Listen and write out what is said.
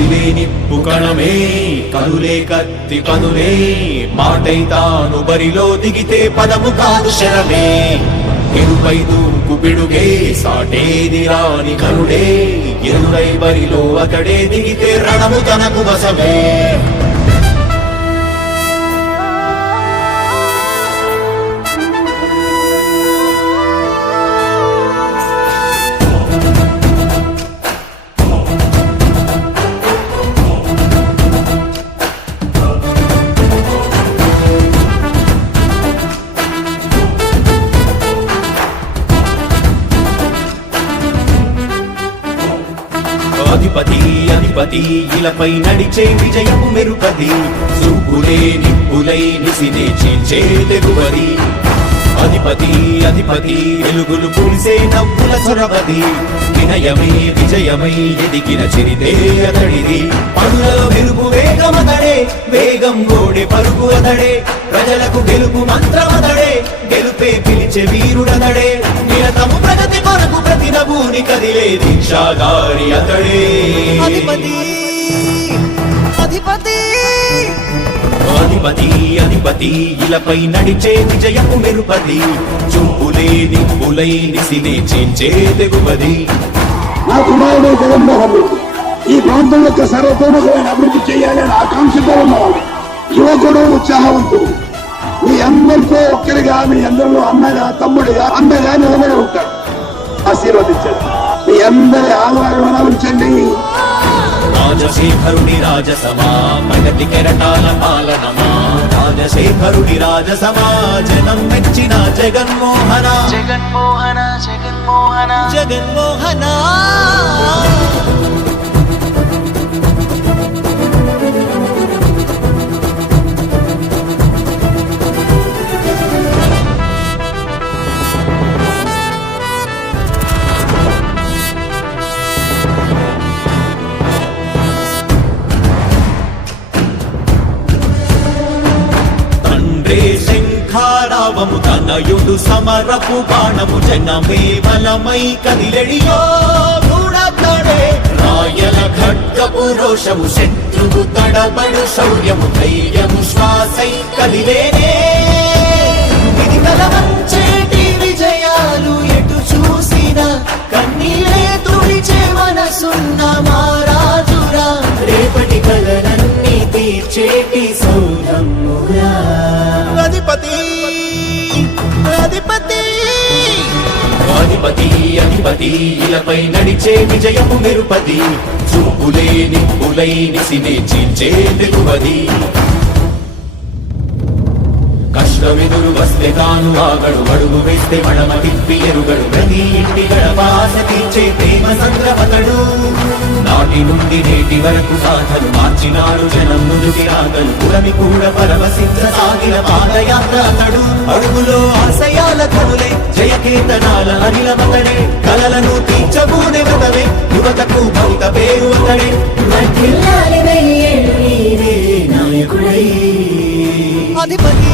కదిలే నిప్పు కణమే కదులే కత్తి కనులే మాటై తాను బరిలో దిగితే పదము కాదు శరమే. ఎరుపై దూకు బిడుగే సాటేది రాని కరుడే ఎరుడై బరిలో అతడే దిగితే రణము తనకు వసమే అధిపతి అధిపతి ఇలపై నడిచే విజయము మెరుపది. చూపులే నిప్పులై నిసినే చీల్చే తెగువది. అధిపతి అధిపతి వెలుగులు పూసే నవ్వుల చొరవది. వినయమే విజయమై ఎదిగిన చిరితే అతడిది. పనులలో మెరుపు వేగమతడే వేగం గోడే పరుగు అతడే. ప్రజలకు గెలుపు మంత్రం గెలుపే పిలిచే వీరుడతడే. నిరతము ప్రగతి కొరకు ప్రతి నభూని కదిలే దీక్షాగారి అతడే. అధిపతి అధిపతి. అధిపతి అధిపతి ఇలపై నడిచే విజయము మెరుపది చూపులే నిప్పులై నిసినే నా కుమారుడు జగన్మోహన్ రెడ్డి ఈ ప్రాంతం యొక్క సర్వతోముఖమైన అభివృద్ధి చేయాలని ఆకాంక్షతో ఉన్నవాడు. యువకుడు ఉత్సాహవంతుడు. మీ అందరితో ఒక్కరిగా మీ అందరిలో అన్నగా తమ్ముడిగా అన్నగా నిలబడి ఉంటాడు ఆశీర్వదించండి. మీ అందరి ఆదరణ ఉంచండి రాజశేఖరుడి రాజసమా ప్రగతి కెరటాల పాలనమా? రాజశేఖరుడి రాజసమా జనం మెచ్చిన జగన్మోహన. జగన్మోహన జగన్మోహన. జగన్మోహన. తండ్రే శంఖారావము తనయుడు సమరపు బాణము జనమే బలమై కదిలెడియో గూడతడే రాయల ఖడ్గపు రోషము శత్రువు తడబడు శౌర్యము ధైర్యము శ్వాసై కదిలేనే. ఇది కలవంచేటి విజయాలు ఎటు చూసిన కన్నీలే తుడిచే మనసున్న అధిపతి అధిపతి అధిపతి ఇలపై నడిచే విజయము మెరుపది. చూపులే నిప్పులై నిసిని చీల్చే తెగువది కష్టమెదురు వస్తే తాను ఆగడు అడుగు వేస్తే మడమ తిప్పి ఎరుగడు. ప్రతి ఇంటి గడపాస తీర్చే ప్రేమ సంద్రమతడు. నాటి నుండి నేటి వరకు సాధలు మార్చినాడు జనం ముందుకి రాగలు పురమి కూడా పరవశించ సాగిన పాదయాత్ర అతడు. అడుగులో ఆశయాల కనులే జయకేతనాల అనిలమతడే కలలను తీర్చబూనే వ్రతమే యువతకు భవిత పేరు అతడే. నాయకుడై. అధిపతి